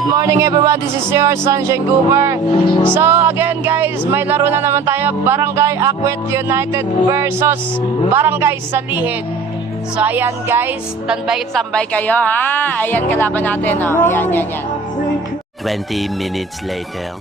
good morning everyone. This is your Sunshine Cooper. So again guys, may laro na naman tayo. Barangay Acquit United versus Barangay Salihid. So ayan guys, standby kayo ha. Ayan kalaban natin oh. Yan. 20 minutes later.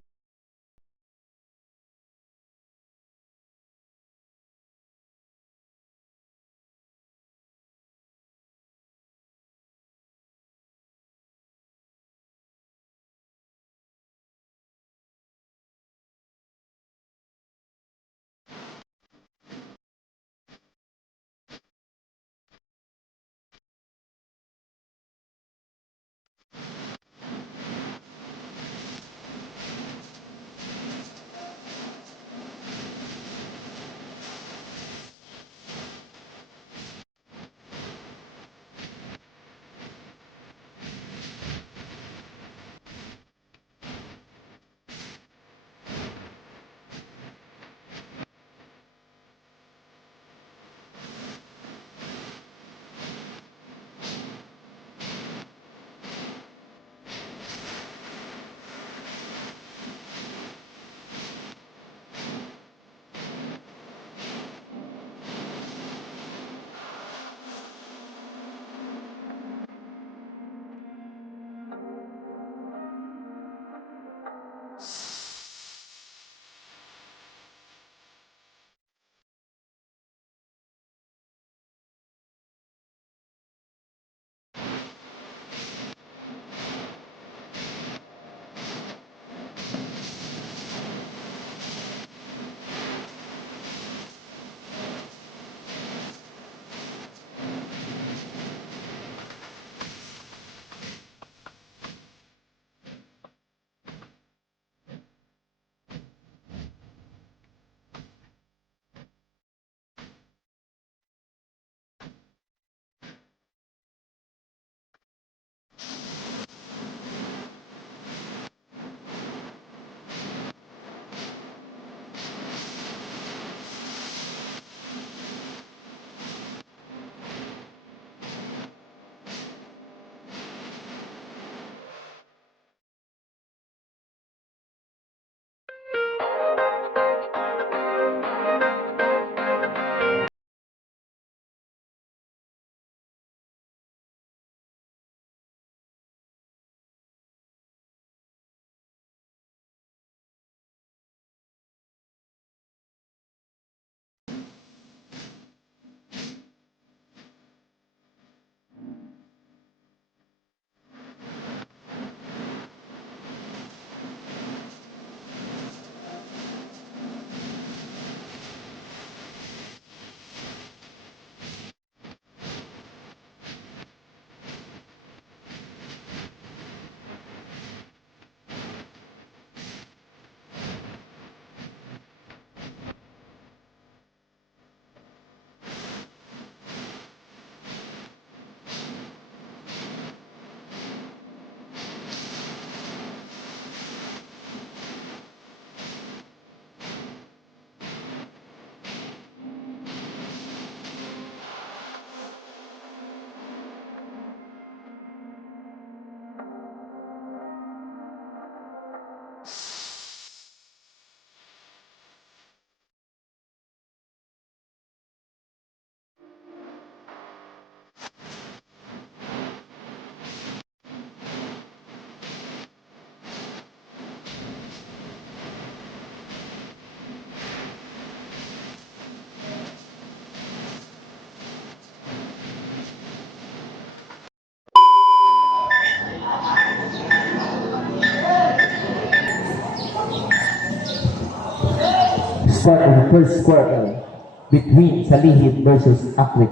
Start of the first quarter between Salihid versus Acquit.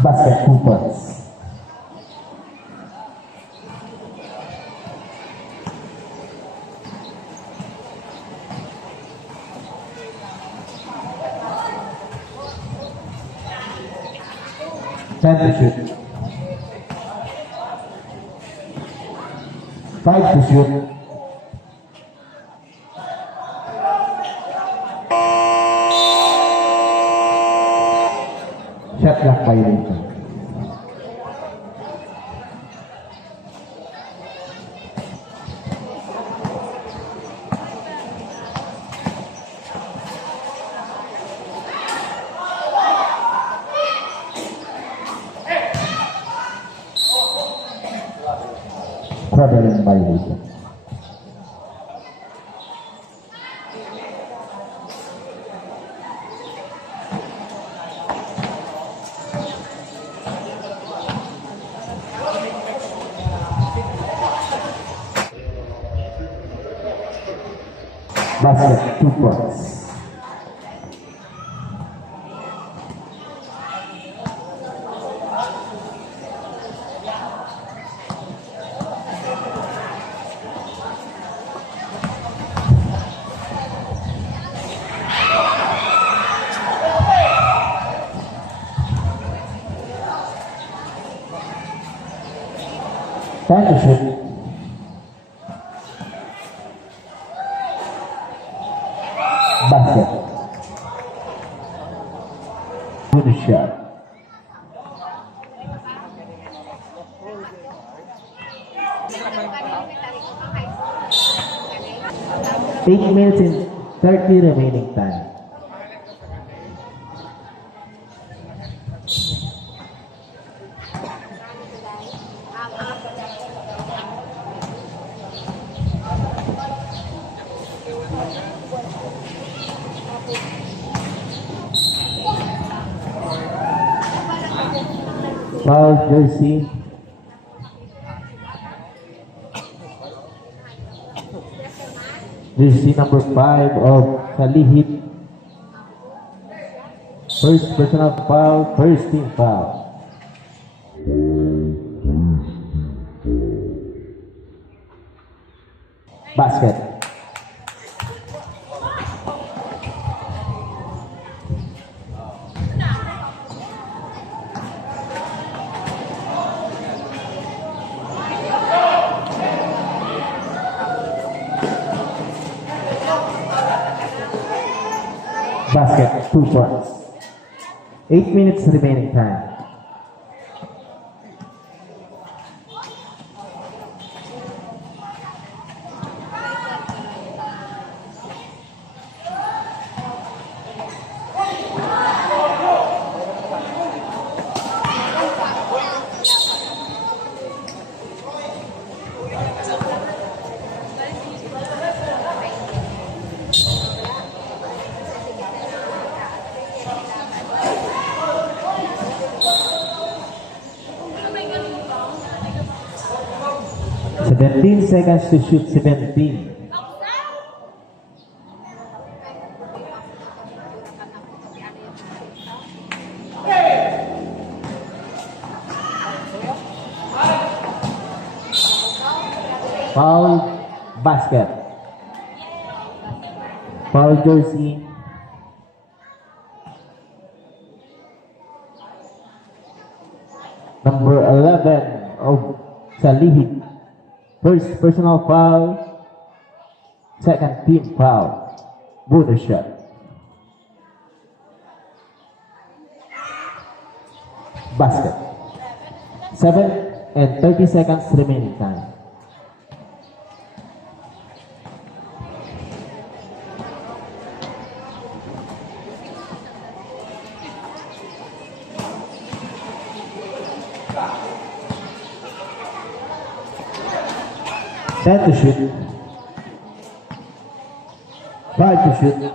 Basket 2 points. 10 to shoot. 5 to shoot. Shot clock violation. Traveling violation. Basket, 2 points. Time to shoot. Basket. Good shot. Eight minutes and 30 remaining time. Foul jersey. Jersey number 5 of Salihit. First personal foul, first team foul. Basket. Basket, 2 points. 8 minutes remaining time. Seventeen seconds to shoot. 17. Foul, basket. Foul jersey. Number 11 of Salihit. First personal foul, second team foul. Bonus shot. Basket. 7 and 30 seconds remaining time. Set to shoot. 5 to shoot.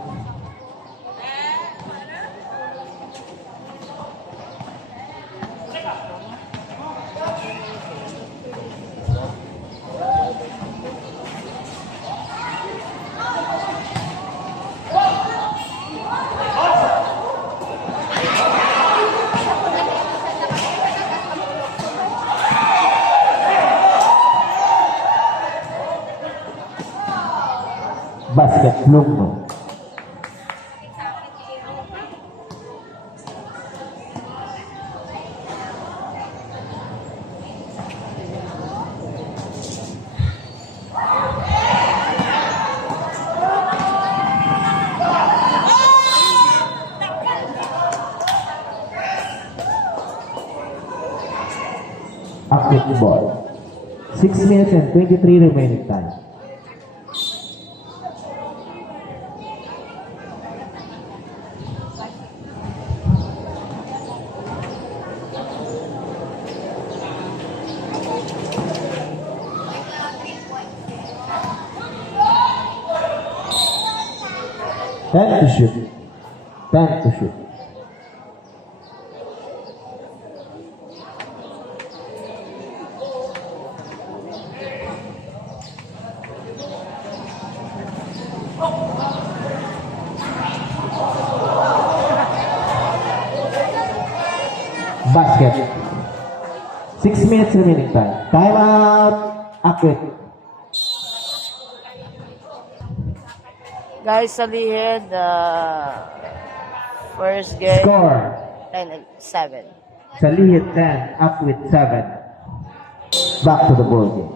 Basket Lumno. Active ball. 6 minutes and 23 remaining time. Time to shoot. Time to shoot. Basket. 6 minutes remaining time. Time out. Active. Guys, sa lihid, first game, Score. 10-7. Salihit 10, up with 7. Back to the ball game.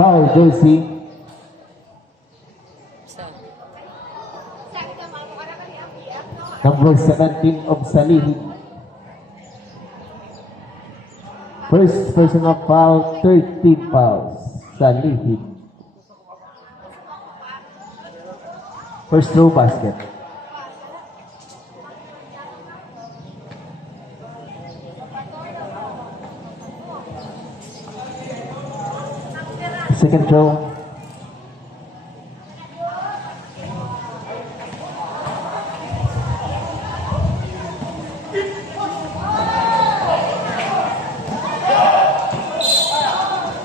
Foul jersey. Number 17 of Salihit. First personal foul, 13 fouls. Salihit. First throw basket. Second throw.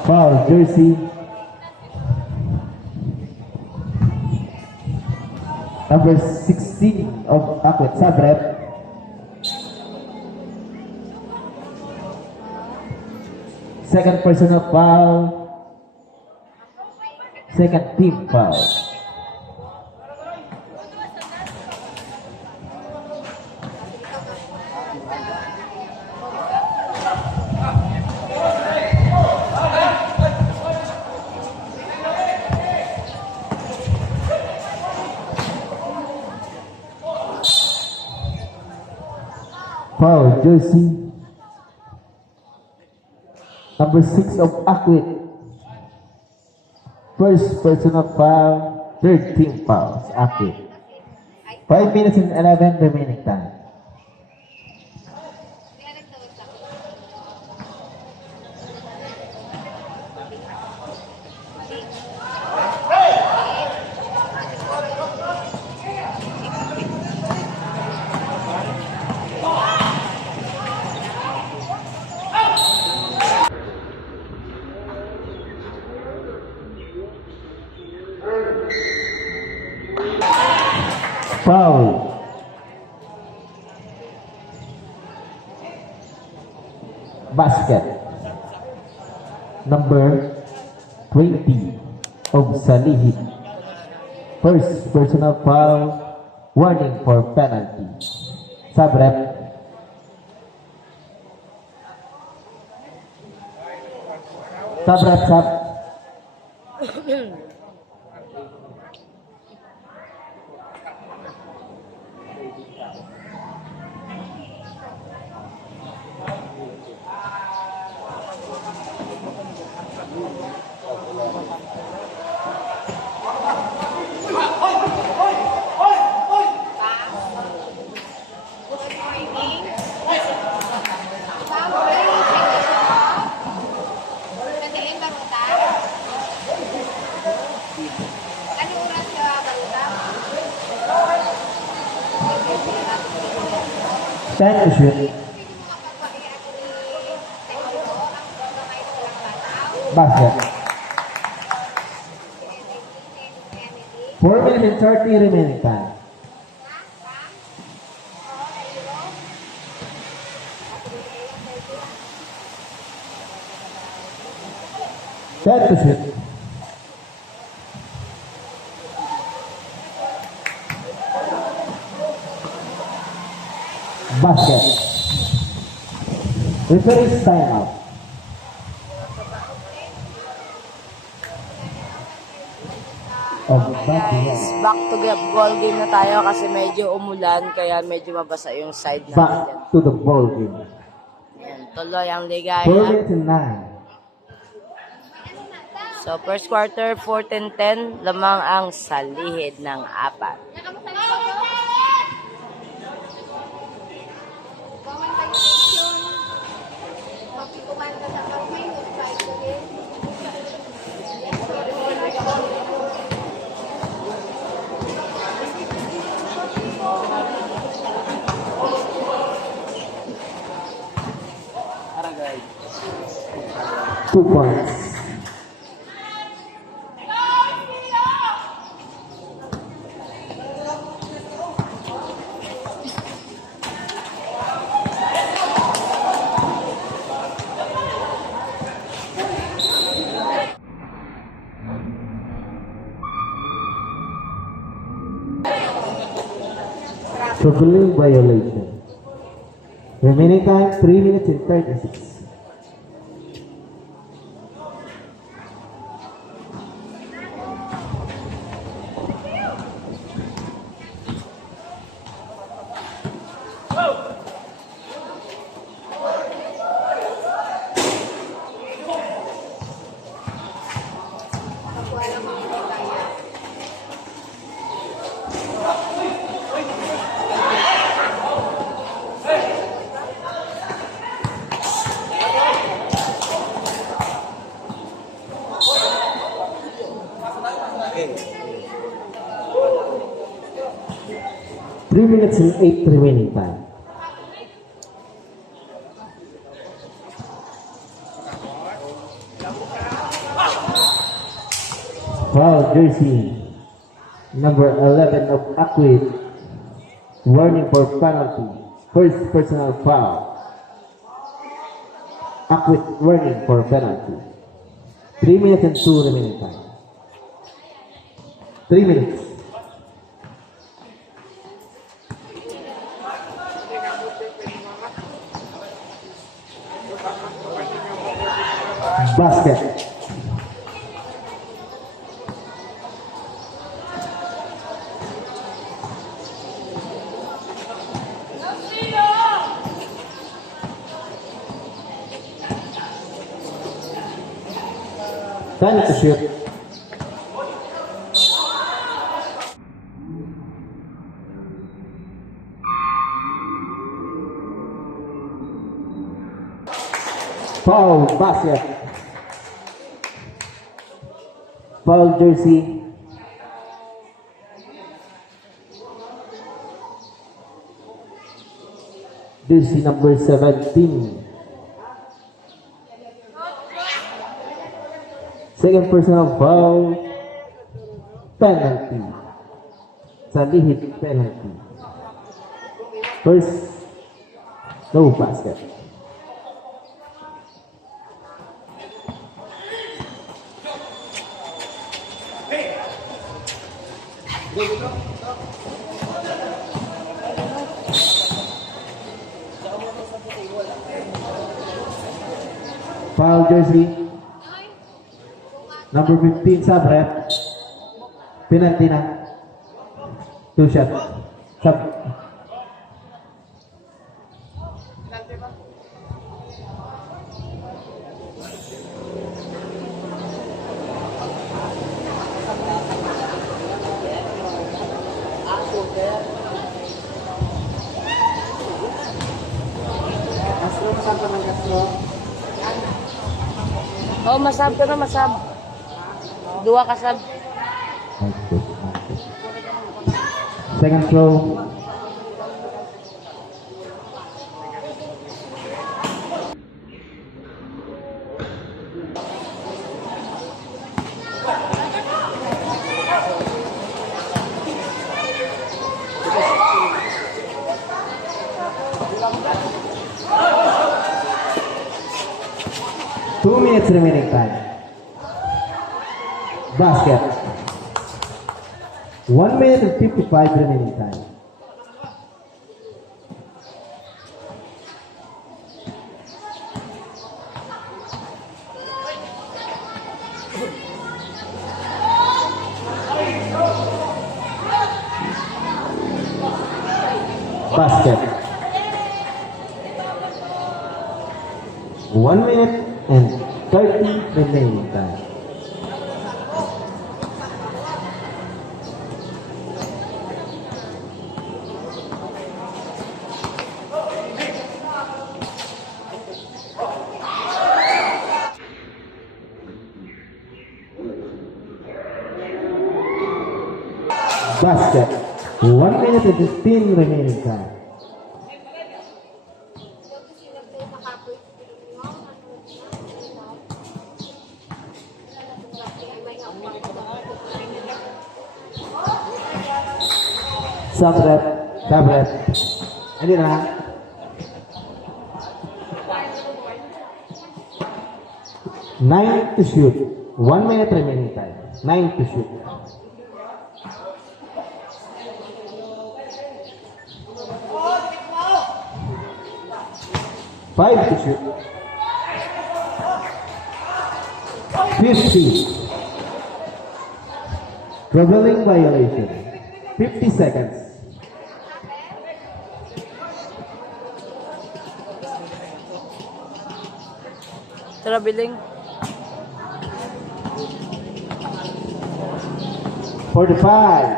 Foul jersey. Number 16 of Akwet Sabrep. Second personal foul. Second team foul. Foul jersey. Number 6 of Akwit. First personal foul, third team fouls. Akwit. 5 minutes and 11 remaining time. Foul. Basket. Number 20 of Salihit. First personal foul. Warning for penalty. Sabrep. Sabrep, sab. Time to shoot. Basket. 4 minutes and 30 remaining time. Set to shoot. Basket. Referee's timeout. Guys, back to ball game na tayo kasi medyo umulan kaya medyo mabasa yung side natin. Back to the ball game. Yan, tuloy ang 4 ligaya. minutes and 9. So, first quarter, 14-10, lamang ang salihid ng 4. Two points. Troubling violation. Remaining time 3 minutes and 36. Three minutes and 8 remaining time. Foul jersey number 11 of Aquid. Warning for penalty. First personal foul. Aquid warning for penalty. 3 minutes and 2 remaining time. 3 minutes. Basket. Time to shoot. Foul basket. Foul jersey. Jersey number 17. Second personal foul. Penalty. Salihid penalty. First, no basket. Foul jersey number 15 sub rep. Penalty na. 2 shot. Sub. Oh, masab ka na, masab. Dua ka sab. Second throw. 2 minutes remaining time. Basket. 1 minute and 55 remaining time. Basket. 1 minute and 30 remaining time. Basket. 1 minute and 15 remaining time. Sabret. Hindi na. 9 to shoot. 1 minute remaining time. 9 to shoot. 5 to shoot. 50. Traveling violation. 50 seconds. Traveling. 45.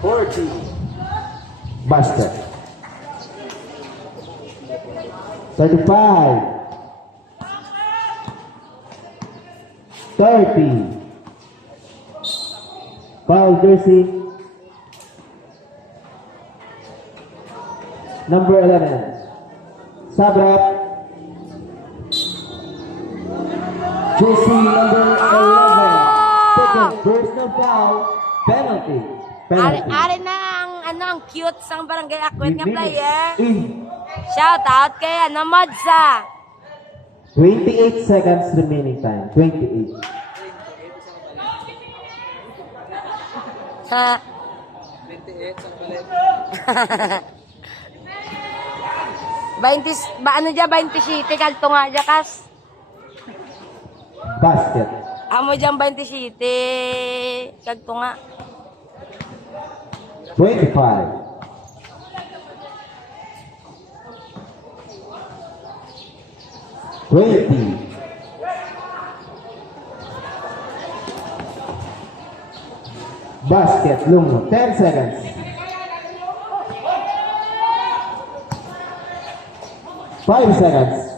40. Basket. 35. 30. Foul jersey. Number 11. Sabrat. Jersey number 11. Second personal foul. Penalty. Ari na ang cute sang barangay Akwet nga player. In. Shout out kay Modsa. 28 seconds remaining time. 28. Ha. 20 ba ano dya 27 kalto nga dya kas. Basket. Amo dyan 27 kalto nga. 25. 20. Basket, Lungo. 10 seconds. 5 seconds.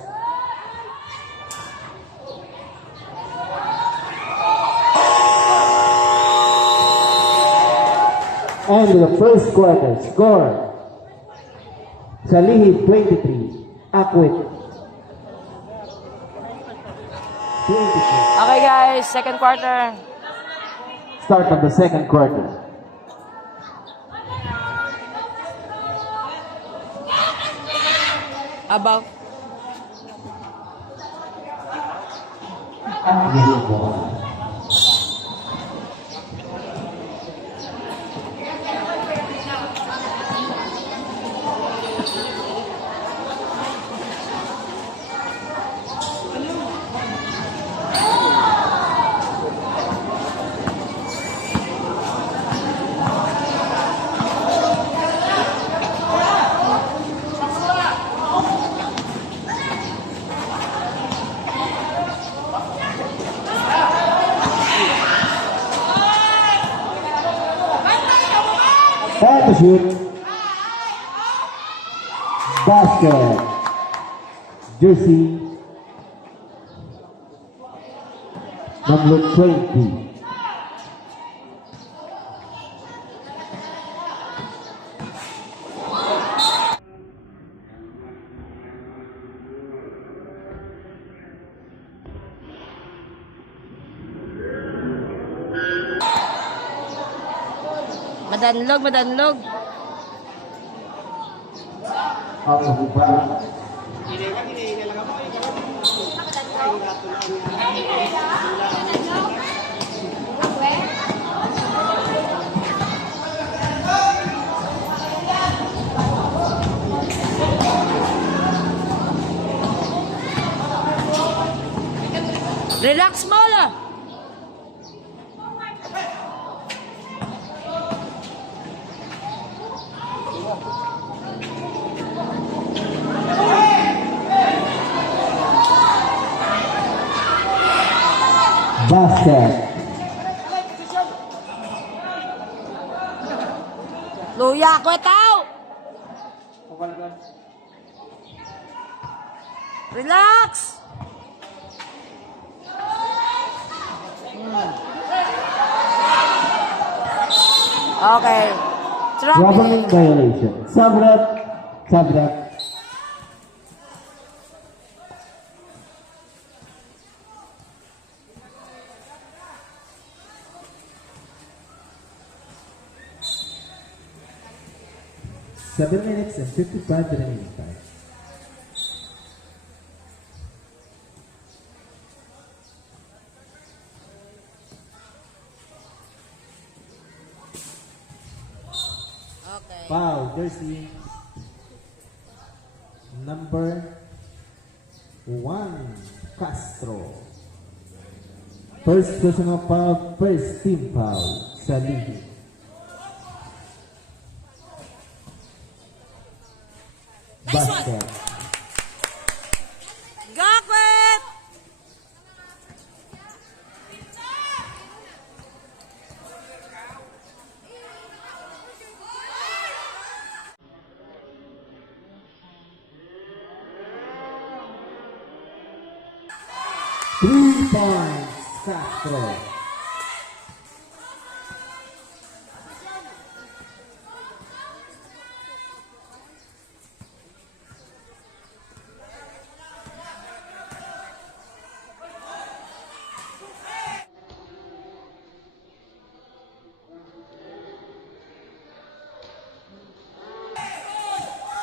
And the first quarter score. Salihid 23. Akwit 23. Okay guys, second quarter. Start of the second quarter. About. And to shoot. Basket. Jersey. Number 20. Madanlog. Ang Relax mo lang. Basket. Luya, kwetaw! Relax! Okay. Traveling violation. Subret. Subret. Seven minutes and 55 remaining time. Okay. Foul, jersey number 1, Castro. First personal foul, first team foul sa lihi. Basket. Gakwet! Three points, Castro.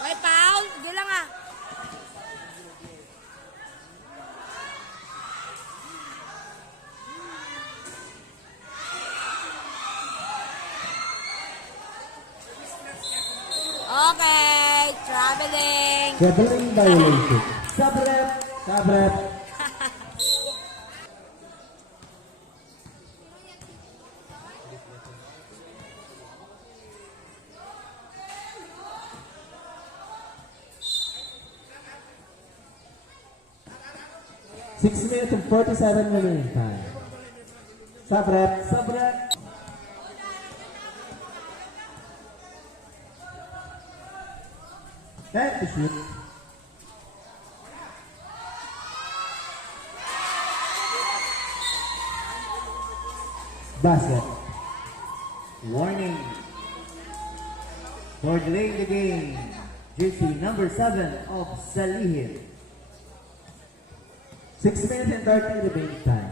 May foul? Hindi lang ah. Okay, traveling. Traveling violation. Subret. Subret. Six minutes and 47 remaining time. Subret. Subret. Time to shoot. Basket. Warning for delaying the game. Jersey number 7 of Salihir. 6 minutes and 30 remaining time.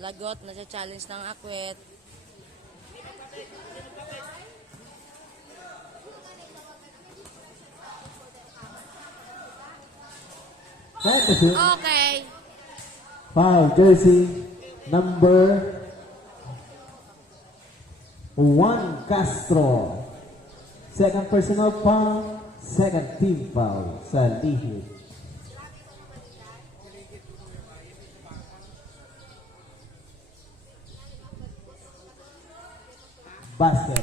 Lagot na sa challenge ng Akwet. Time to shoot. Okay. Foul, jersey number 1, Castro. Second personal foul, second team foul sa lihi. Basket.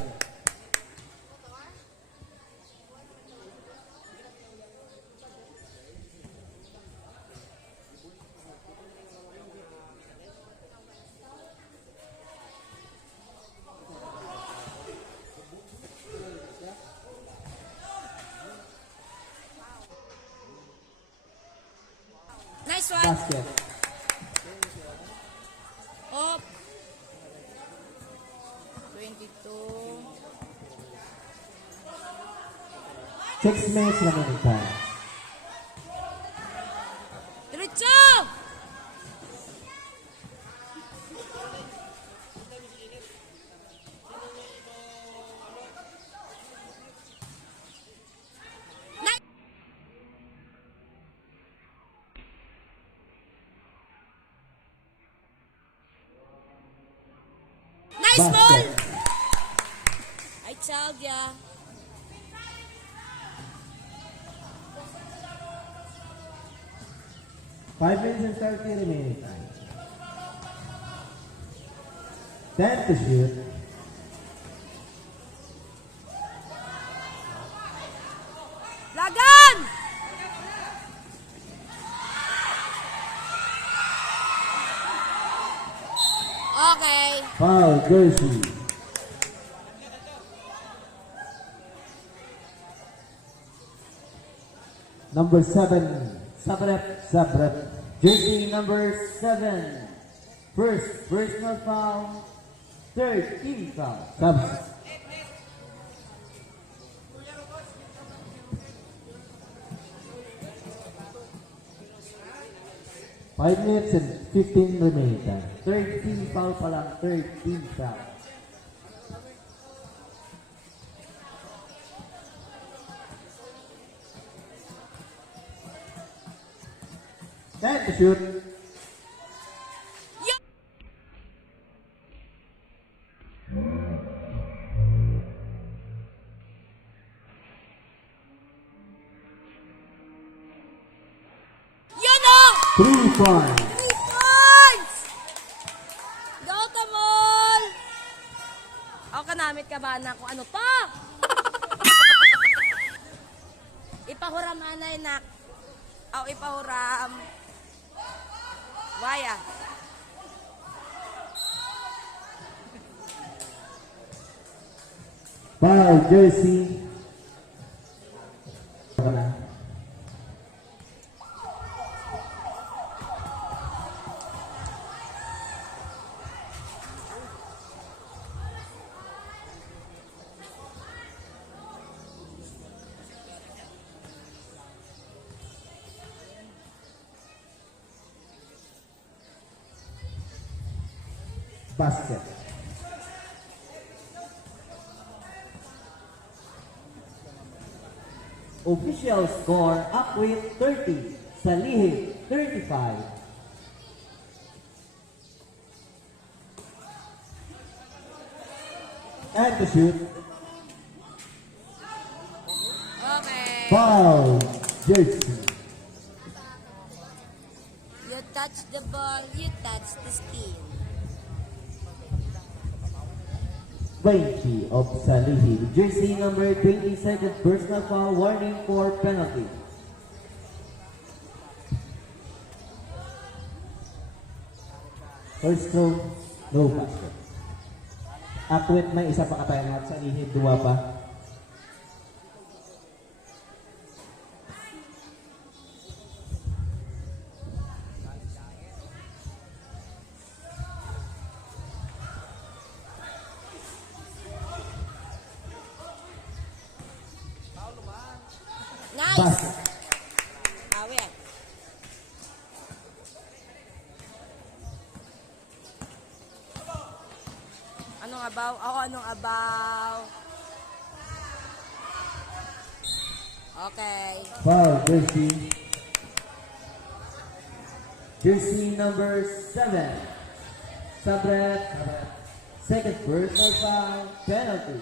Nice one. Basket. Up. 22. 6 minutes remaining time. Diretso! Nice ball! Basket. I told ya. Five minutes and 30 remaining time. 10 to shoot. Lagan! Okay. Foul, Jersey. Number 7, Sabret. Jersey number 7. First personal foul. Third team foul. Subs. Five minutes and 15 remaining time. Third team foul pa lang. Third team foul. Time to shoot. Yun o! 3 points. 3 points! Go, Kamol! Ako kanamit ka ba na kung ano to? Ipahuram anay nak. Aw, ipahuram. Waya. Foul, Jersey. Basket. Official score, Akwit 30. Salihid 35. Time to shoot. Okay. Foul, Jersey. You touch the ball, you touch the skin. 20 of Salihid. Jersey number 20, second personal foul, warning for penalty. First throw, no basket. Akwit may isa pa ka timeout. Salihid, 2 pa. Nice! Basket. Awit. Anong abaw? Ako, anong abaw? Okay. Foul, Jersey. Jersey number 7. Sabret. Second personal foul, penalty.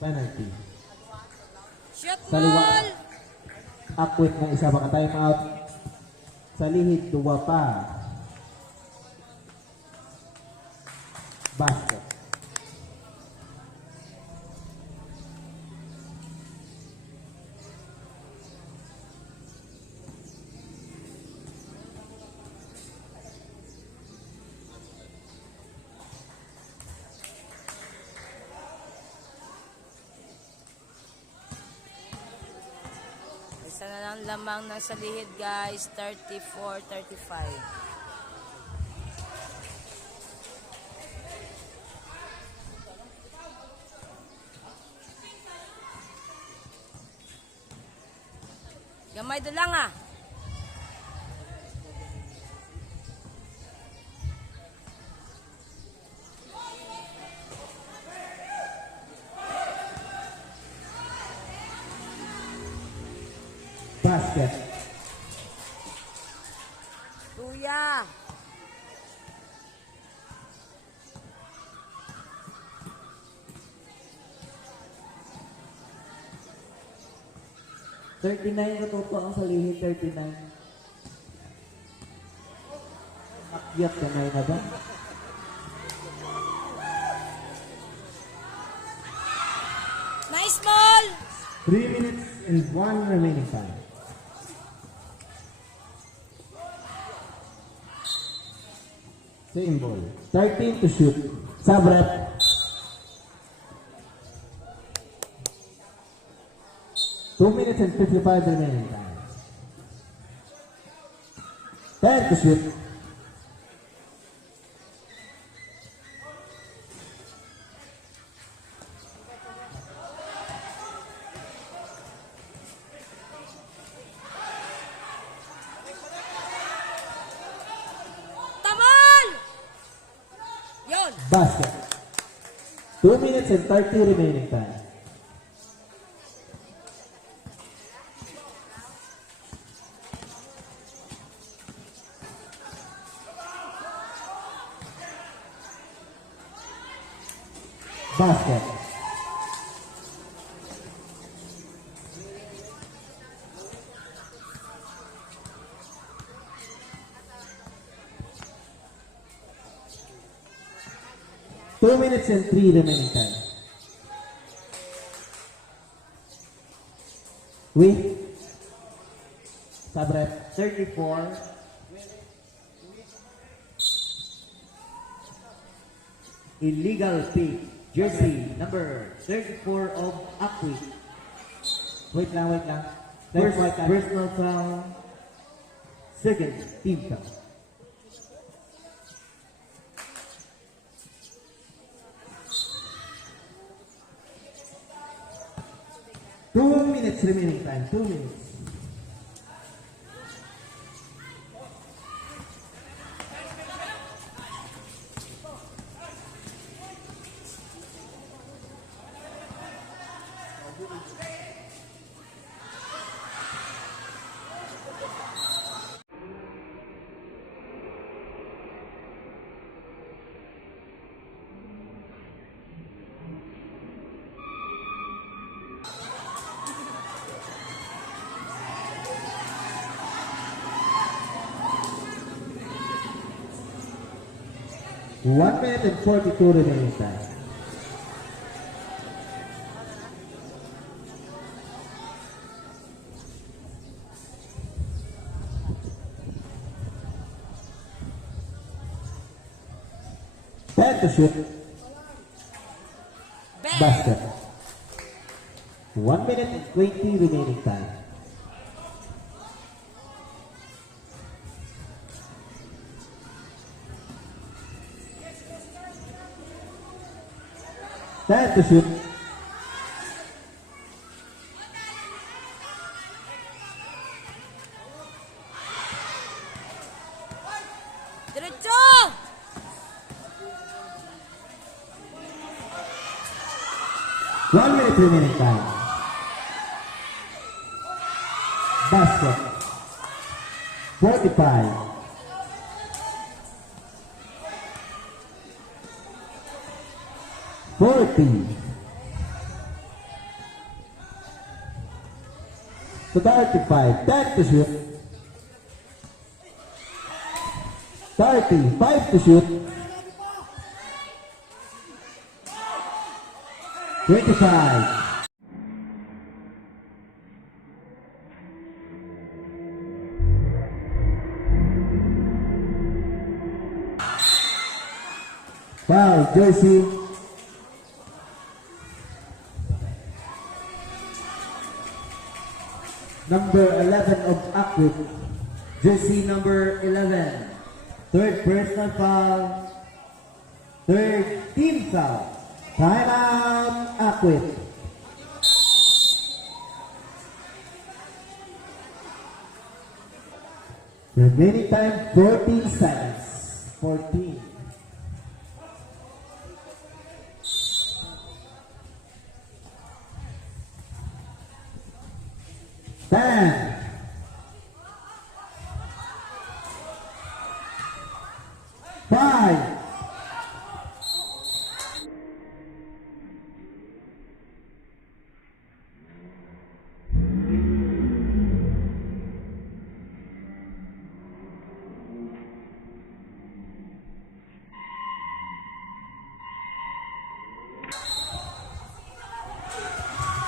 Penalty. Shoot Sa liwa. ball! Akwit may isa pa ka timeout. Salihid, 2 pa. Basket. Isa na lang lamang ng salihid guys. 34-35. Gamay doon lang ah. Basket. Kuya. 39 katuto ang Salihit, 39. Akyat kamay na ba? Nice ball! 3 minutes and 1 remaining time. Same ball. 13 to shoot. Sabrat. Two minutes and 55 remaining time. 10 to shoot. Tabal! Yon! Basket. 2 minutes and 30 remaining time. Basket. Two minutes and 3 remaining time. We. Sabret. 34. Illegal pick. Jersey number 34 of Akwi. Wait lang, wait lang. First White card. personal foul. Second team foul. Two minutes remaining time. 2 minutes. One minute and 42 remaining time. Ten to shoot. Basket. 1 minute and 20 remaining time. Time to shoot. Diretso! One minute remaining time. Basket. 45. 40. To 35. 10 to shoot. 30. 5 to shoot. 25. Foul, Jersey. Number 11 of Akwi. Jersey number 11. Third personal foul. Third team foul. Time out, Akwi. Remaining time 14 seconds. 14. Ten. 5.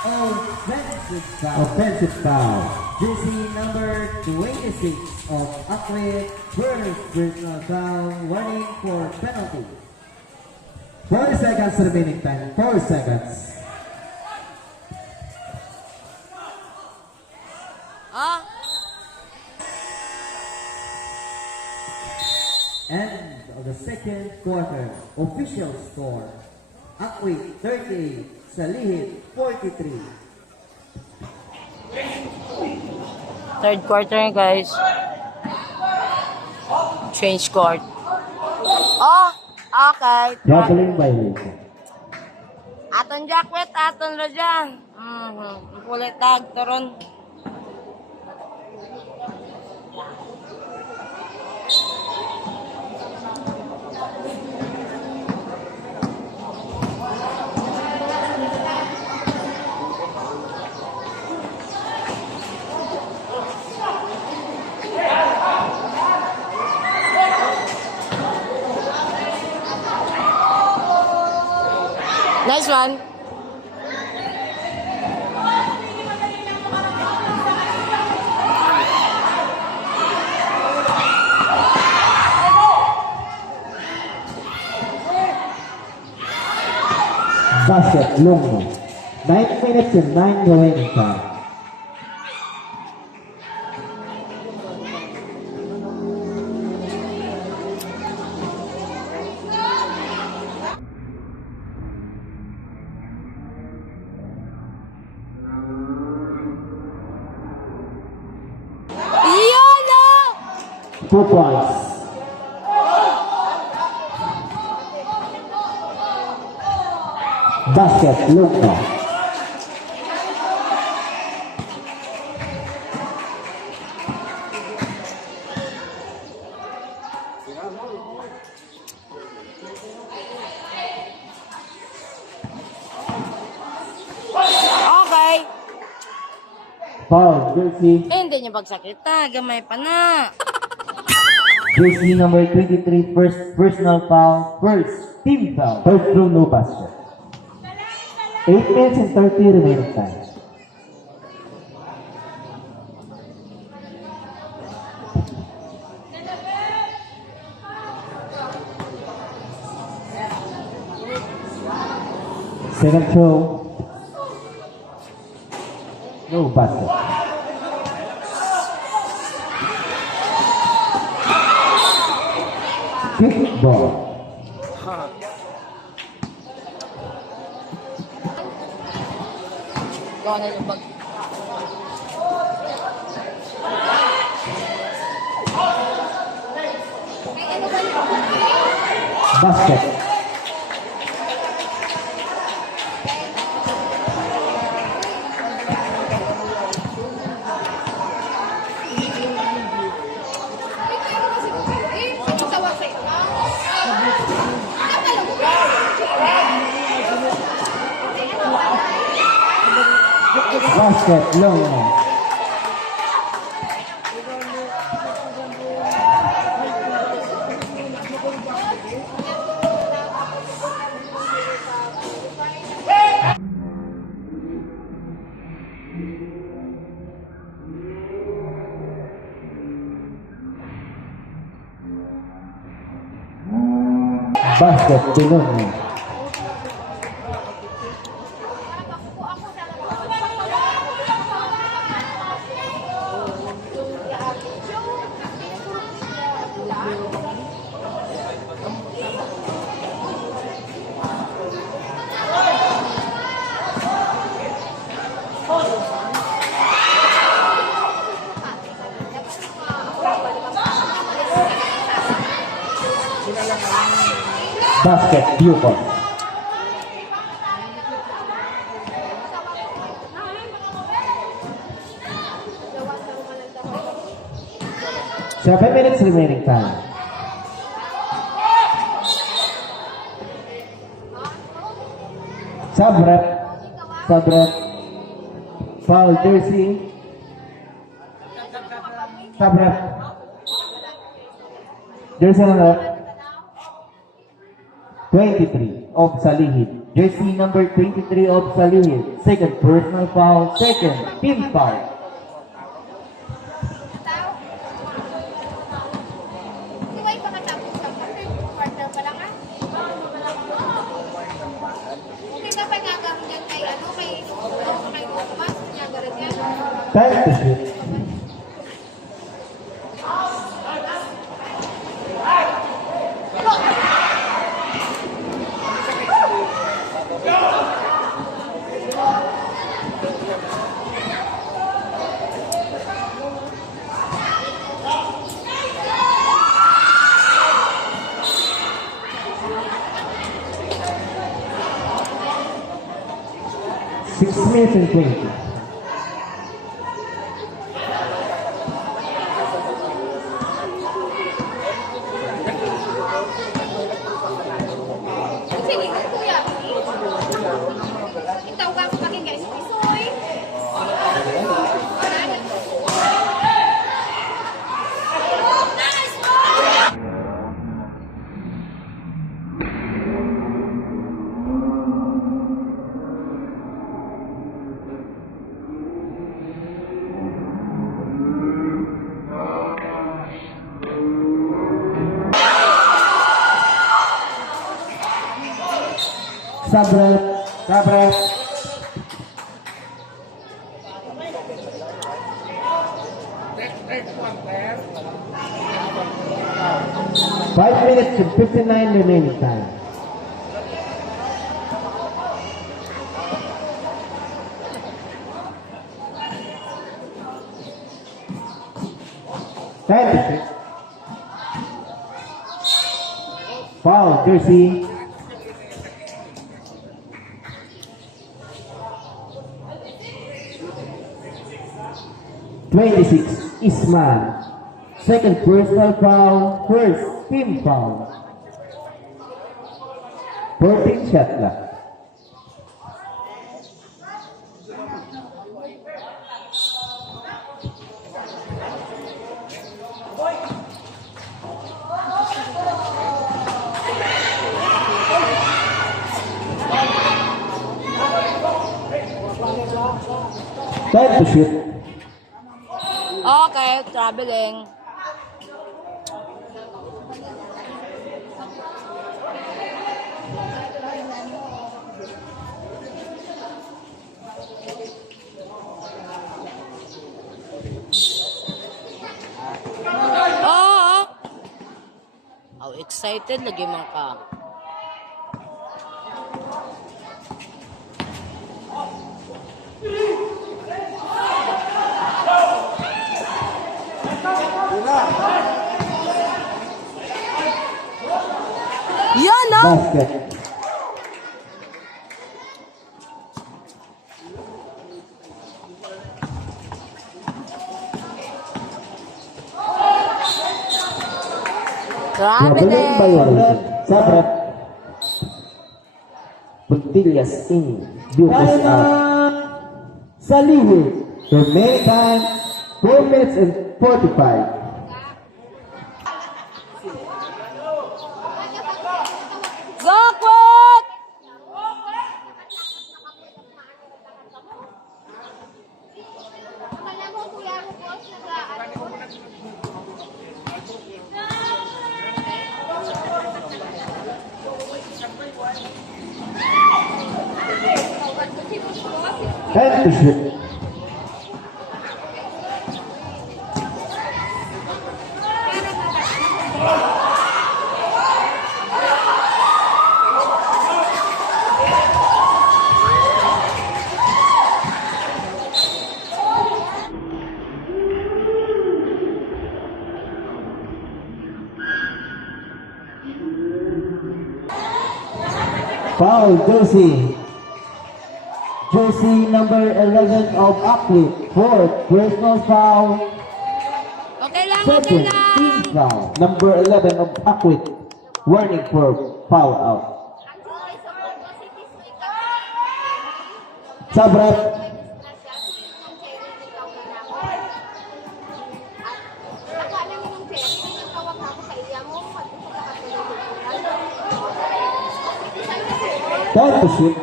offensive foul. Offensive foul. Jersey number 26 of Acquit first personal foul, warning for penalty. 40 seconds remaining time. 4 seconds. Ah, End of the second quarter. Official score. Acquit 38, Salihit 43. third quarter na, guys. Change court. Oh, okay. Traveling violation. Aton jacket, aton rajan. Kulit tag, turon. Nice one. Basket, Lungo. 9 minutes and 9 remaining time. Yolo! 2 points. Basket, Lungo. Okay. Foul, Jersey. Hindi niya pagsakit na. Gamay pa na. Jersey number 23, first personal foul. First team foul. First through, no basket. 8 minutes and 30 remaining time. Second throw. No basket. Kick ball. Gawa na yung bag. Basket. Basket, long. Basket, Pilon. Basket, Bucor. Seven minutes remaining time. Sabrep. Foul, Jersey. Sabrep. Jersey on left. 23 of Salihid. Jersey number 23 of Salihid. Second personal foul. Second team foul. Di ba ipakatapos ka pa? Quarter pa lang ah. Okay ba pagkakaroon dyan kay Thomas? Nagaran yan. Time to shoot. Six minutes and 20. Sige, kuya. Itaw ka sa akin guys. Isoy. Nice one! Sabret. Sabret. Five minutes and 59 remaining time. Time to shoot. Foul, Jersey. Isman. Second personal foul. First team foul. 14 shot left. Time to shoot. Okay, traveling. Oh, oh, excited lagi man ka. Yan ah! Basket. Grabe Traveling by din. Sabret. Sabret. Puntillas in. Dukas out. Salihid. Remaining time 4 minutes and 45. Go, Kwek! Akala mo kuya ko po sa Time to shoot. Foul, Jersey. Jersey number 11 of Ackley. Fourth personal foul. Okay lang, okay Second lang. team foul. Number 11 of Ackley. Warning for foul out. Sabret. Time to shoot.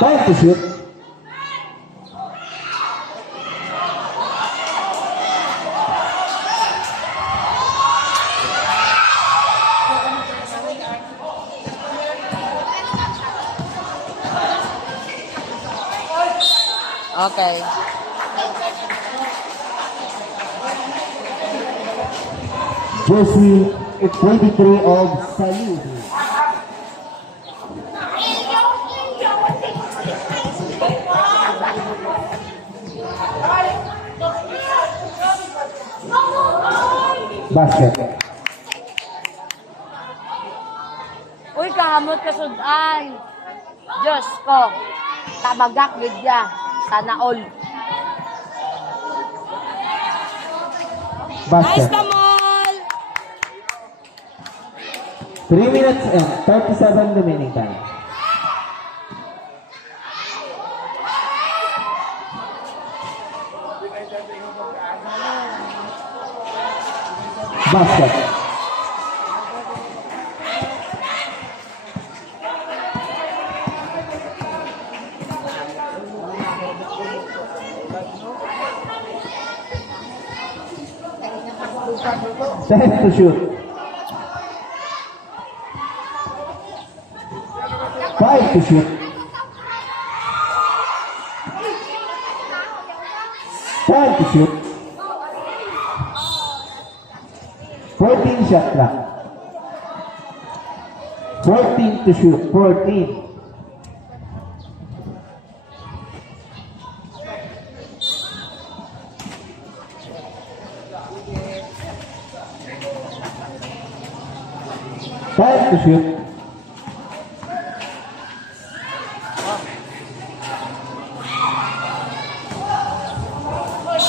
Time to shoot. Okay. Jersey 23 of Salud. Basket. Uy, kahamot ka sudan. Diyos ko. Tabagak bigya. Sana all. Nice Basket. na mall! 3 minutes and 37 remaining time. Basket. Time to shoot. 5 to shoot. 10 to shoot. 14 shot clock. 14 to shoot. 14. Time to shoot.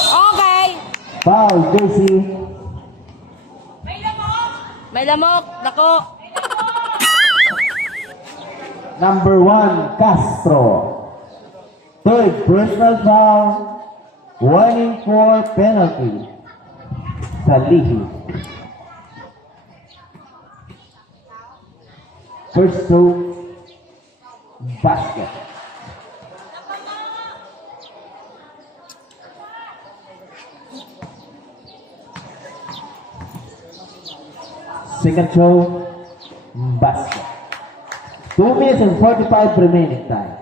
Okay. Foul, Jersey. May lamok. Dako. Number 1, Castro. Third, personal foul. Warning for penalty. Salihi. First to basket. Second show, basket. 2 minutes and 45 remaining time.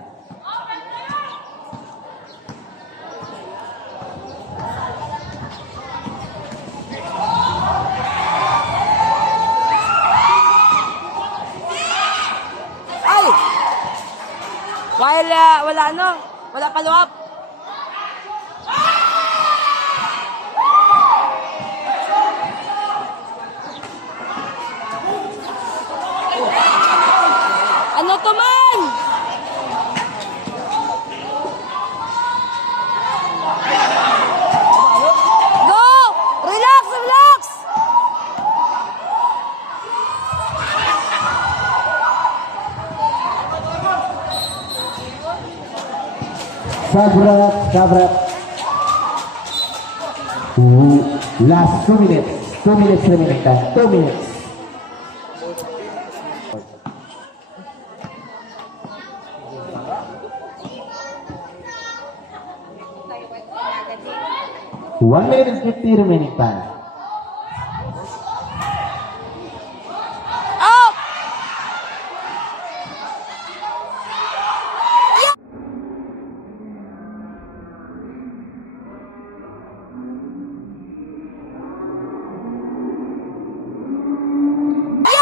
Ay! Wala ano? Wala follow-up. Ano to man? Go! Relax, relax! Sabrat. Last 2 minutes. 2 minutes remaining time. 2 minutes. One minute and 50 remaining time. Up!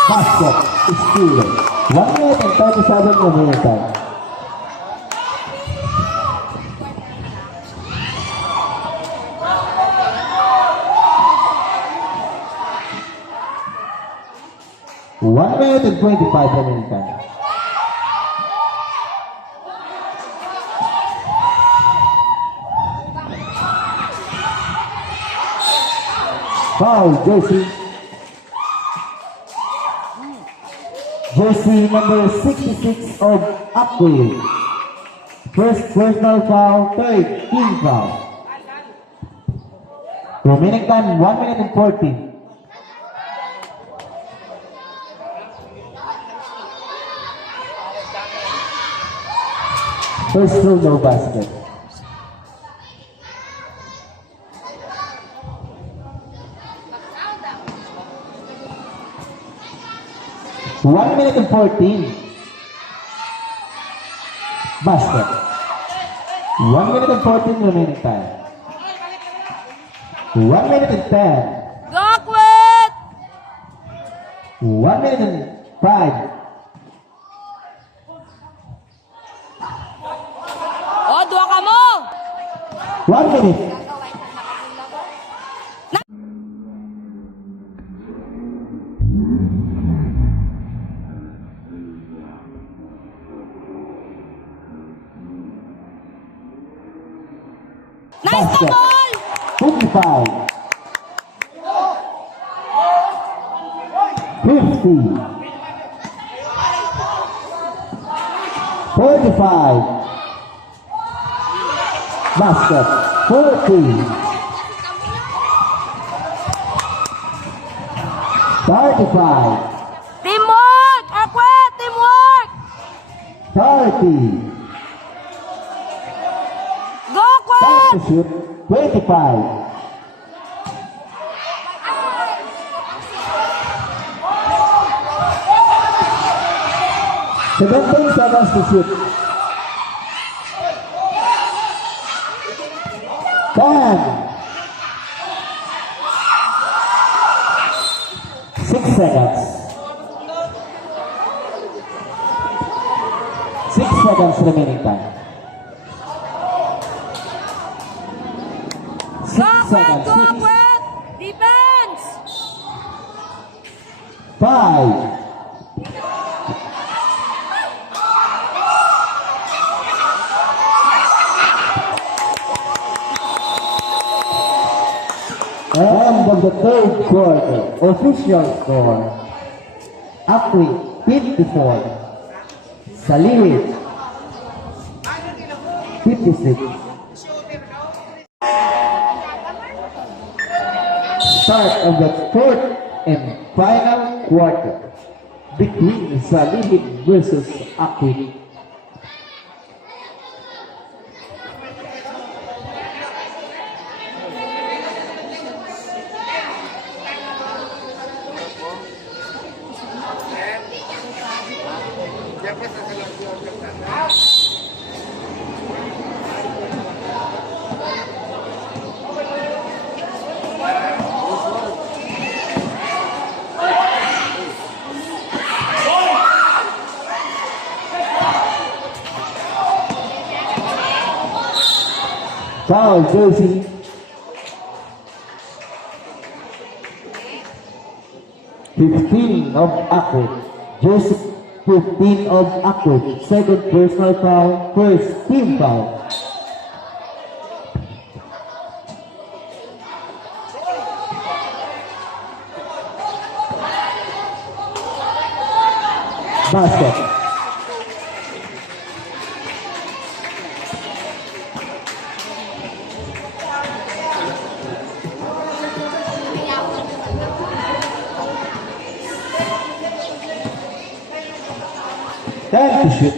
Basket is stolen. 1 minute and 37 remaining time. One minute and 25 remaining time. Foul, Jersey. Jersey number 66 of Upgrade. First personal foul, third team foul. Remaining time 1 minute and 14. First row, no basket. One minute and 14. Basket. 1 minute and 14 remaining time. 1 minute and 10. Go, Akwet! 1 minute and 5. O, duwa ka mo! 1 minute. Nice na Basket. ball! 55. 50. 45. Basket. 40. 35. Teamwork! Akwet, teamwork! 30. Go, Time Akwet! to shoot. 25. 17 seconds to shoot. 10. 6 seconds. 6 seconds remaining time. 6 Go, Akwet! seconds. Go, Akwet! Defense! 5. 'End of the third quarter. Official score. Apri 54. Salihit 56. Start of the fourth and final quarter between Salihit versus Apri. Foul jersey. of Akwit. Jersey 15 of Akwit. Second personal foul. First team foul. Basket. Time to shoot.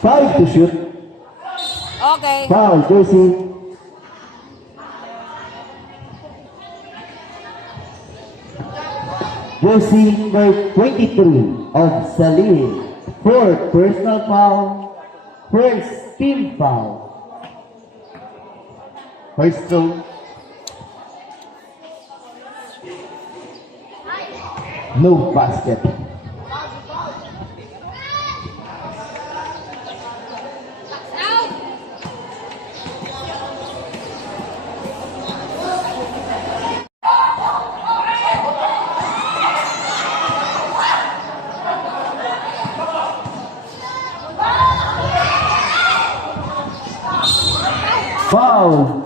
5 to shoot. Okay. Foul, Jersey. Jersey number 23 of Salih. Fourth personal foul. First team foul. First throw. No basket. Foul.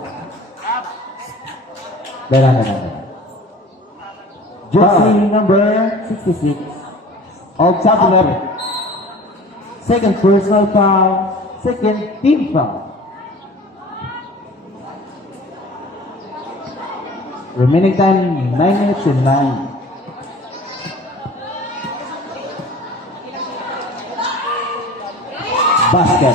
Jersey number 66 of Akwit. Second personal foul. Second team foul. Remaining time 9 minutes and 9. Basket.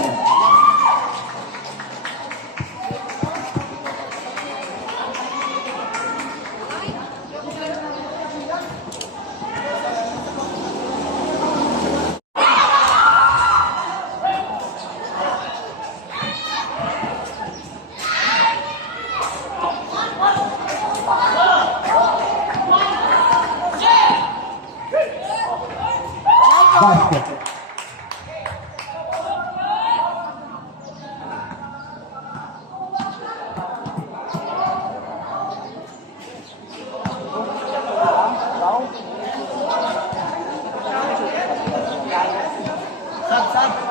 Basket.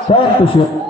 Time to shoot.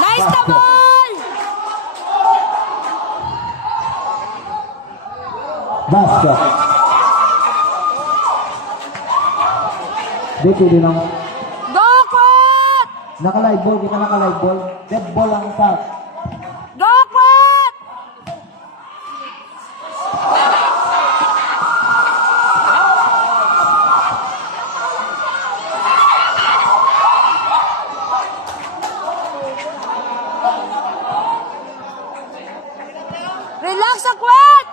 Nice the ball! Basket. Dito din ang Go, Quat! naka-live ball, di ka naka-live ball. Dead ball ang top. Go, Quat! Relax sa Quat!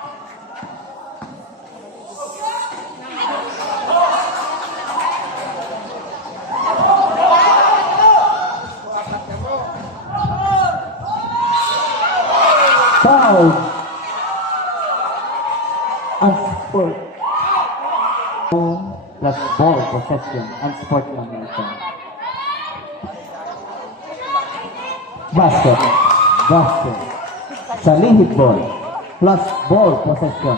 Foul. Unsport. Plus ball possession. Unsport lang ito. Basket. Basket. Sa lihit ball. Plus ball possession.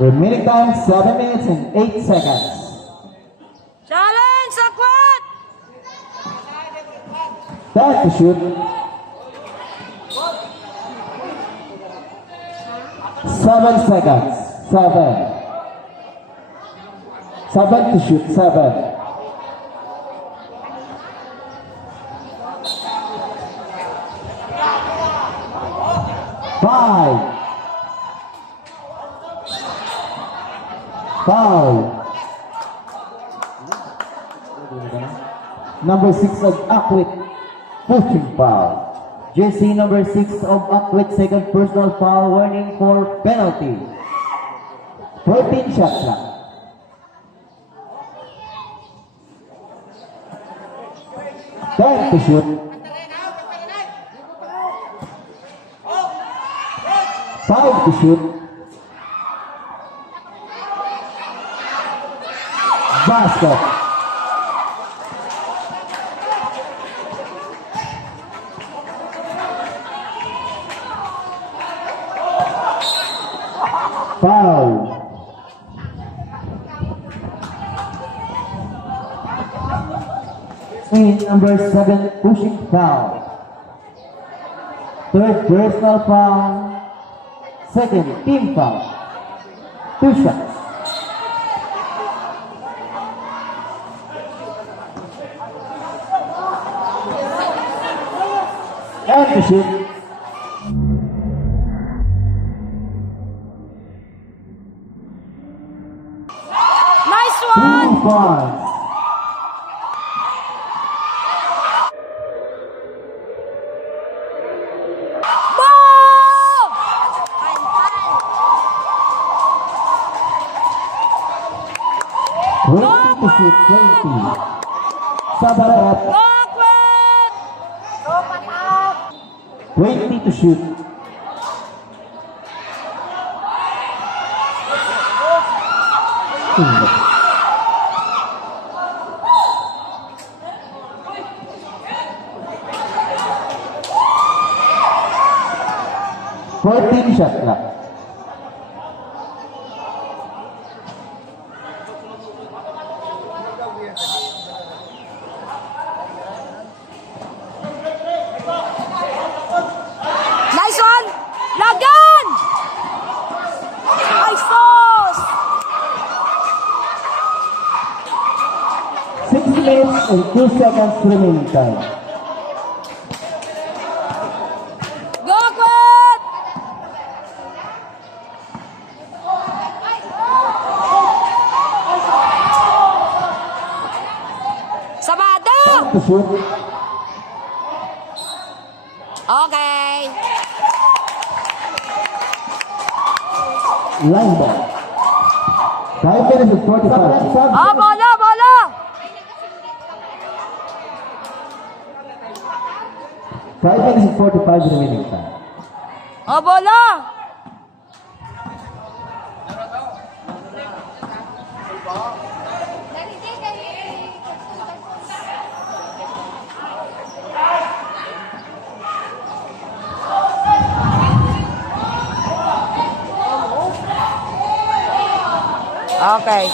Remaining time 7 minutes and 8 seconds. Challenge sa Quat! Time to shoot. 7 seconds. 7. 7 to shoot. 7. 5. Foul. Number 6 of Akwit, pushing foul. Jersey number 6 of Akwit, second personal foul, warning for penalty. 14 shots lang. Time to shoot. 5 to shoot. Basket. Foul. In number 7, pushing foul. Third personal foul. Second team foul. 2 shots. And to shoot. Nice 3 one! points. Boom! 20 to shoot. 20. Sabarat. Go, Quat! 20 to shoot. Hmm. 14 shot lang. and 2 seconds remaining time. Go, Akwet! Sabado! To shoot. Okay. Line ball. 5 minutes and 45. Oh, bola, bola! 5 minutes and 45 remaining time. Oh, bola! Dali, dali. Okay.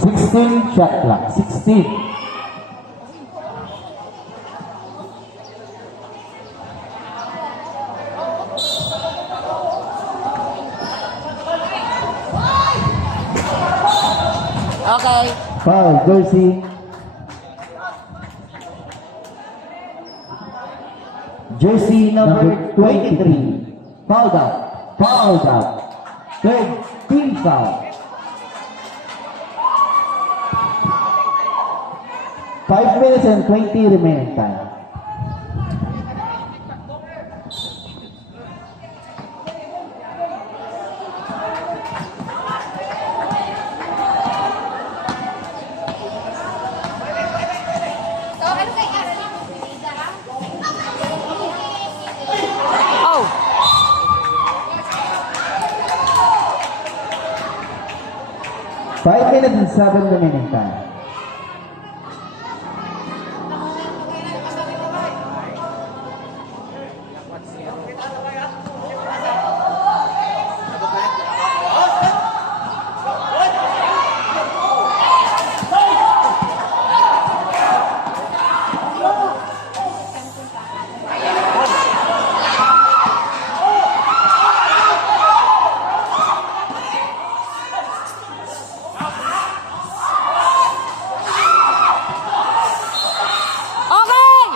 16 shot clock. 16. Okay. Foul, jersey. Jersey number 23. Fouled out. Fouled out. Third team foul. 5 minutes and 20 remaining time. So, ano kay Aaron? Oh. Five minutes and 7 remaining time. Okay!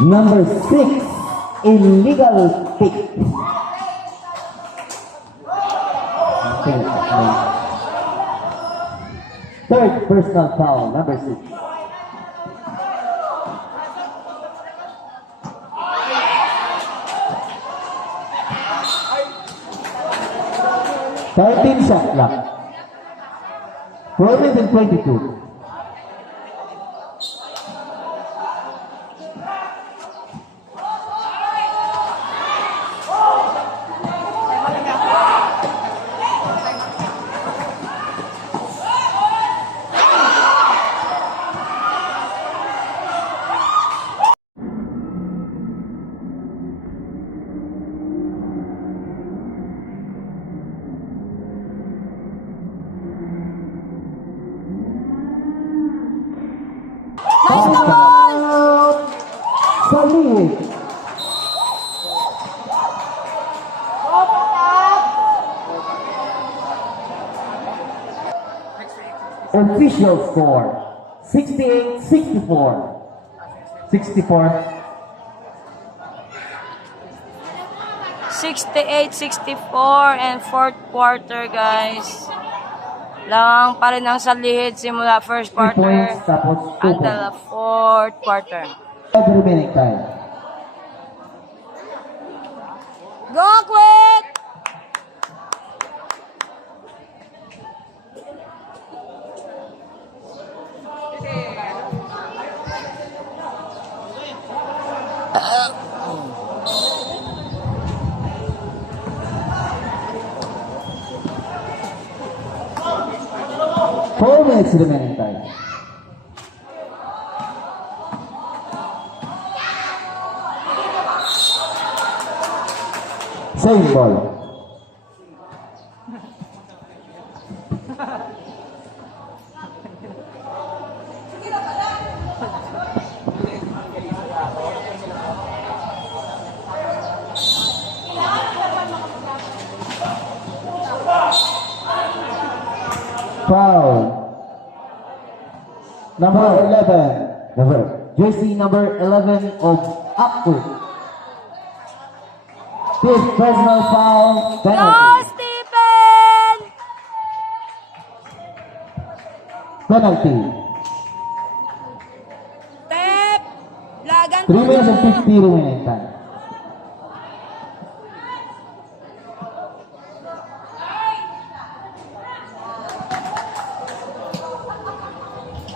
Number 6, illegal pick. Third personal foul, number 6. Thirteen shot clock. 4 minutes and 22. Nice naman! Salih. Official score 68-64. 64. 68-64 and fourth quarter, guys. Lang pa rin ang salihid simula first 3 quarter points, tapos 2 until points. the fourth quarter. The remaining time. Go, Quit! Four minutes remaining time. Same ball. Number 11. Jersey number 11 of Upwood. Fifth personal foul, Go, penalty. Stephen! Penalty. Tep! Lagan 3 minutes and 50 remaining time.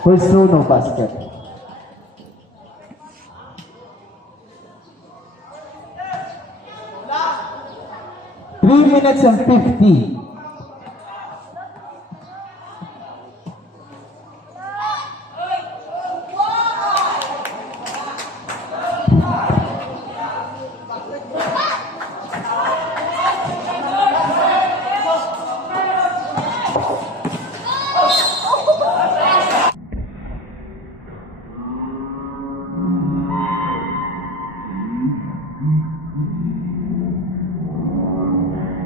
First throw, no basket. Three minutes and 50.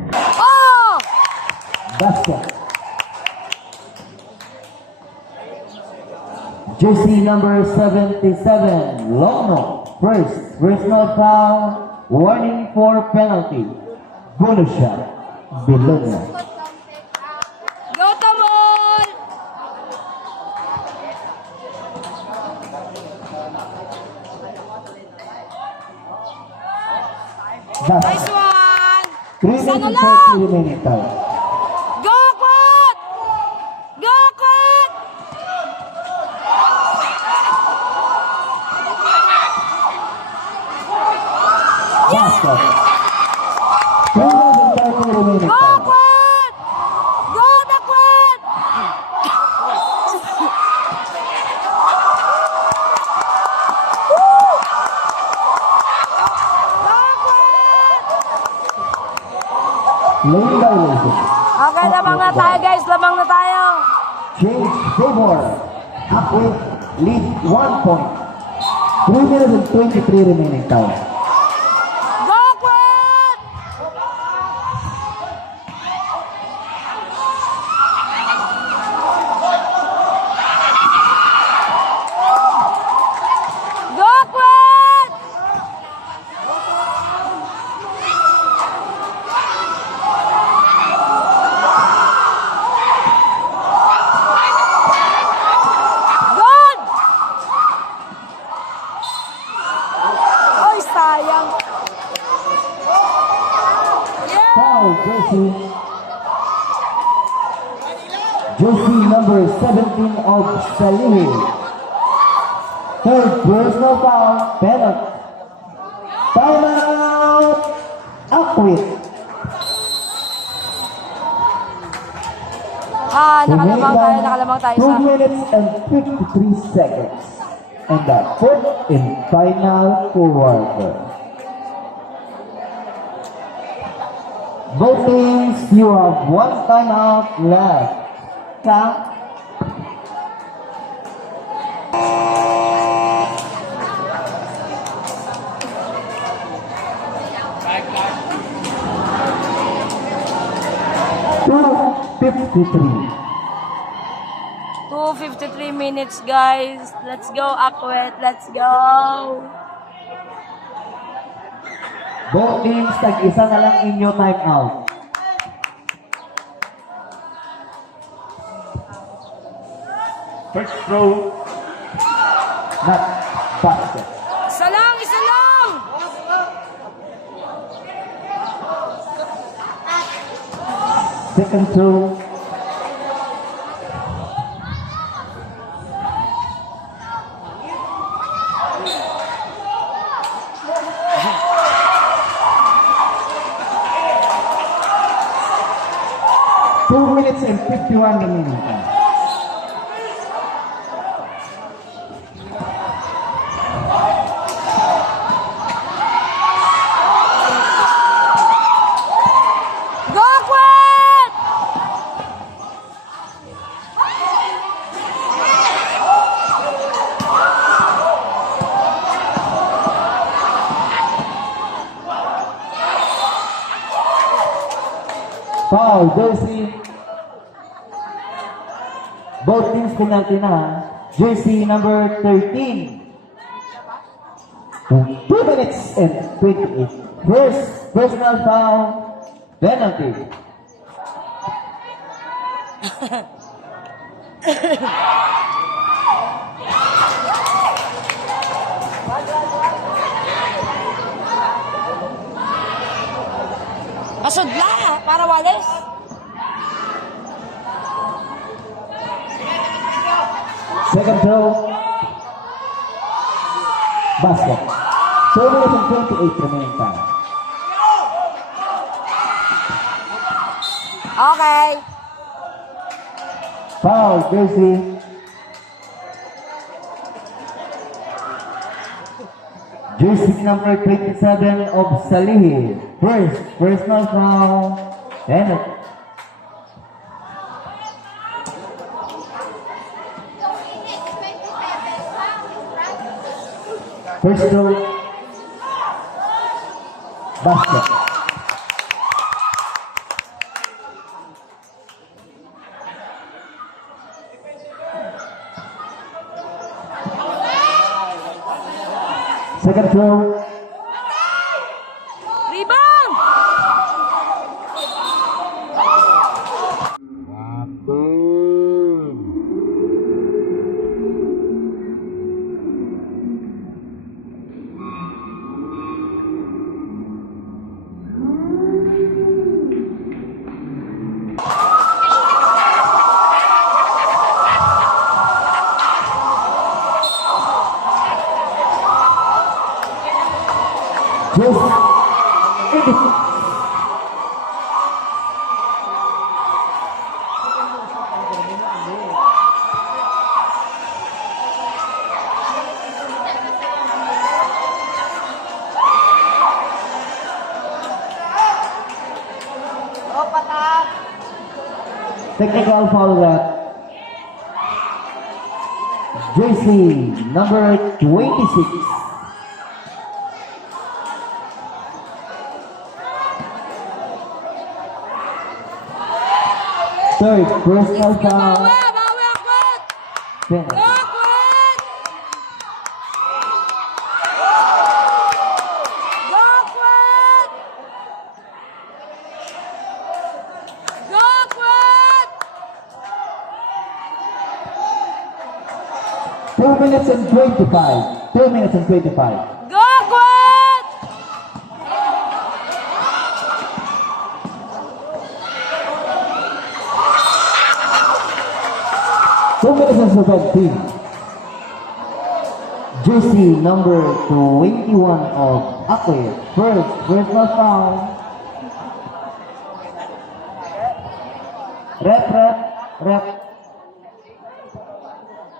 Oh! Basket. Jersey number 77, Lono. First, personal foul, warning for penalty. Bonus shot, Bologna. Go, Tamol! Nice Basket. one! 3 Isa na minutes and lang! 40 remaining time. Go, Kwat! Go, Kwat! Basket. 3 minutes and 30 remaining Go, time. Kwat! Go, the Kwat! Go, Kwat! Lane violation. Okay, lamang na tayo guys, lamang na tayo. Change favor. Upward lead 1 point. 3 minutes and 23 remaining time. Go, Kwat! Go, Kwat! Good! Ay, sayang. Yeah! Foul, jersey. Jersey number 17 of Salih. Third personal foul, penalty. Timeout. Upward. Nakalamang tayo 2 sa... minutes and 53 seconds. And the fourth in final quarter. Both teams, you have 1 timeout left. Count. $2.53. 2:53 minutes, guys. Let's go, Akwet. Let's go. Both teams, tag-isa na lang inyo timeout. First throw, Not basket. Isa lang, isa lang. Second throw. Two minutes and 51 remaining time. Go, Akwet! Foul, jersey. Both teams penalty na. Jersey number 13. 2 minutes and 28. First personal foul, penalty. Masudla, para Wallace. Second throw. Basket. 2 minutes and 28 remaining time. Okay. Foul, Jersey. Jersey number 27 of Salihi. First personal foul, penalty. First throw. Basket. Second throw. Rebound! Jersey. Oh, patak. Technical foul that. Jersey number 26. Third personal foul, Bawi, Akwet! penalty. Akwet! Go, Akwet! Go, Akwet! 2 minutes and 25. 2 minutes and 25. Go, Akwet! 2 minutes and 17. Jersey number 21 of Akwe. First personal foul. Rep.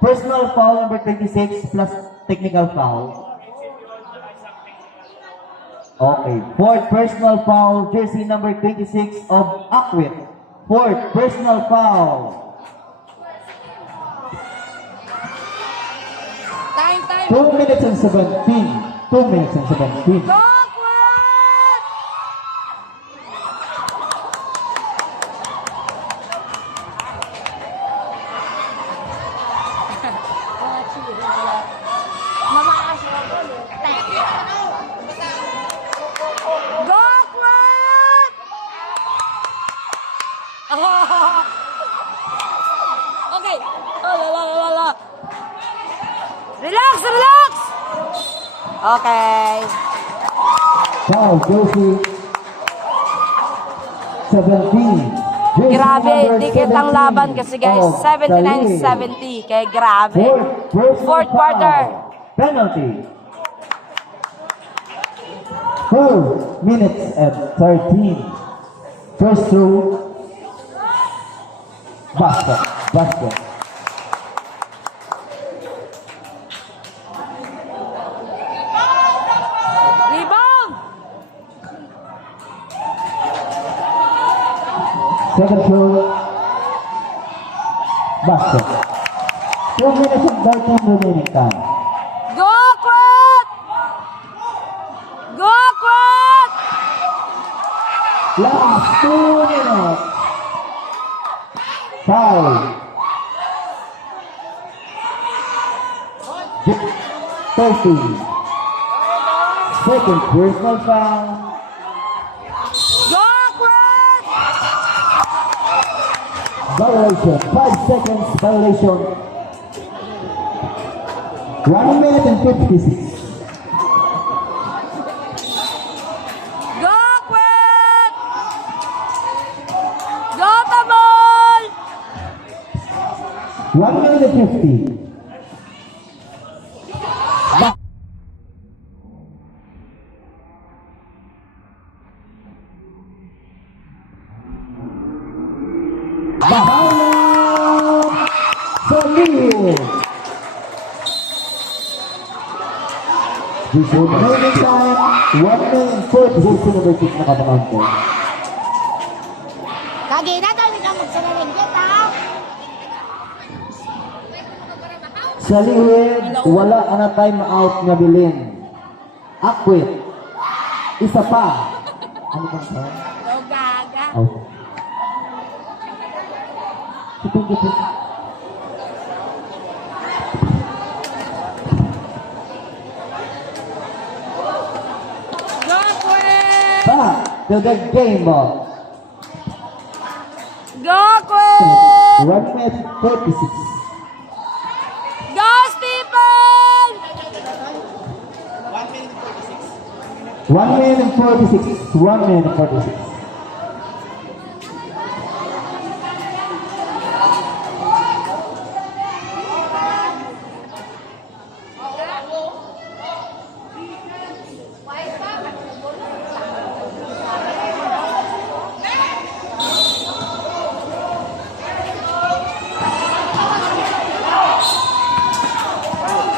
Personal foul number 26 plus technical foul. Okay. Fourth personal foul. Jersey number 26 of Akwe. Fourth personal foul. Time. 2 minutes and 17. 2 minutes and 17. Go, Akwet! Go, Akwet! Okay. La. Relax! Okay. Foul, Jersey 17. Jersey Grabe, number dikit ang 17 laban kasi guys. of Salih. 79-70. Kaya grabe. Fourth quarter. Penalty. 4 minutes and 13. First throw. Basket. Rebound! Second throw. Basket. 2 minutes and 13 remaining time. Go, Akwet! Go, Akwet! Last 2 minutes. Foul. 13. Second personal foul. Go, Quit! Violation. 5 seconds violation. 1 minute and 56. Go, Quit! Go, Tabol! 1 minute and 50. Bahala Salih. Remaining time, 1 minute 46 number 6 na kapangan ko. Kagi na tayo ka magsalarin kita. Salihid, wala na time out nga bilin. Akwit. Isa pa. Ano bang pa? Go, gaga. Out. Ito. Go, Quit! Back to the game ball. Go, Quit! 1 minute 46. Go, Stephen! 1 minute and 46. 1 minute and 46.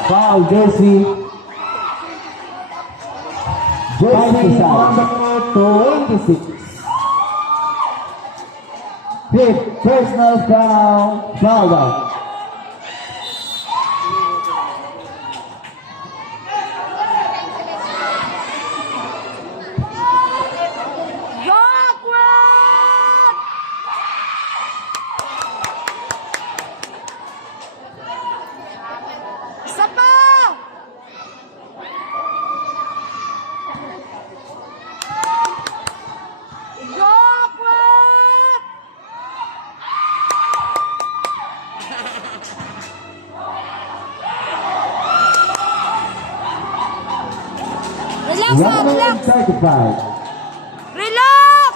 Foul, Jersey. Jersey number 26. Fifth personal foul, foul out. Go, Quit! Isa pa! Go, Quit! Relax, 1 minute relax! and 35. Relax!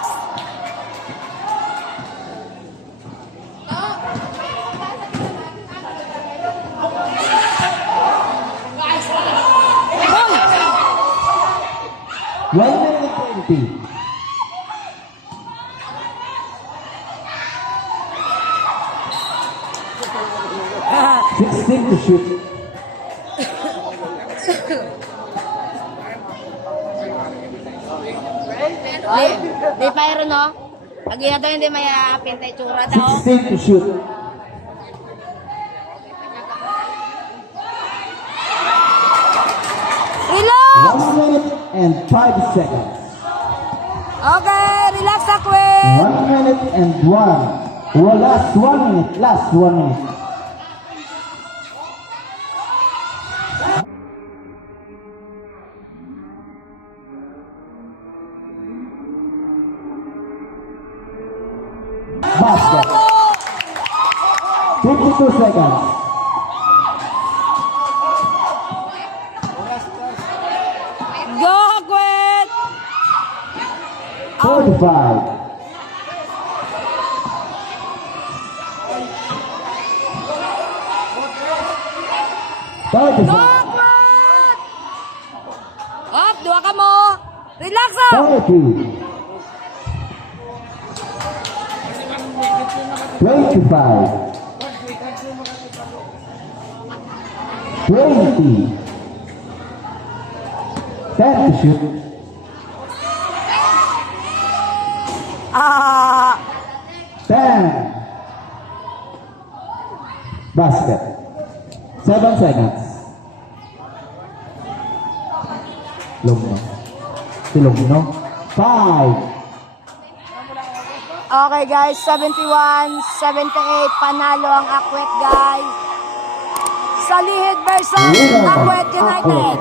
Go! 1 minute and 20. Sixteen to shoot. Di pa no? Lagi na tayo hindi may pintay tsura daw. 16 to shoot. Relax! 1 minute and 5 seconds. Okay, relax na, Quit! 1 minute and 1. Well, last 1 minute. Last 1 minute. Basket. 52 seconds. Go, Quit! 45. Go, 35. Quit! Up, dua ka mo! Relax ah! 43. 25. 20. 10 to shoot. Ah! 10. Basket. 7 seconds. Lugno. Si Lugno. 5. Okay guys, 71-78, panalo ang Akwet guys. sa Lihid versus Akwet United.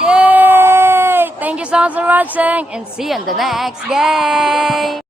Yay! Thank you so much for watching and see you in the next game.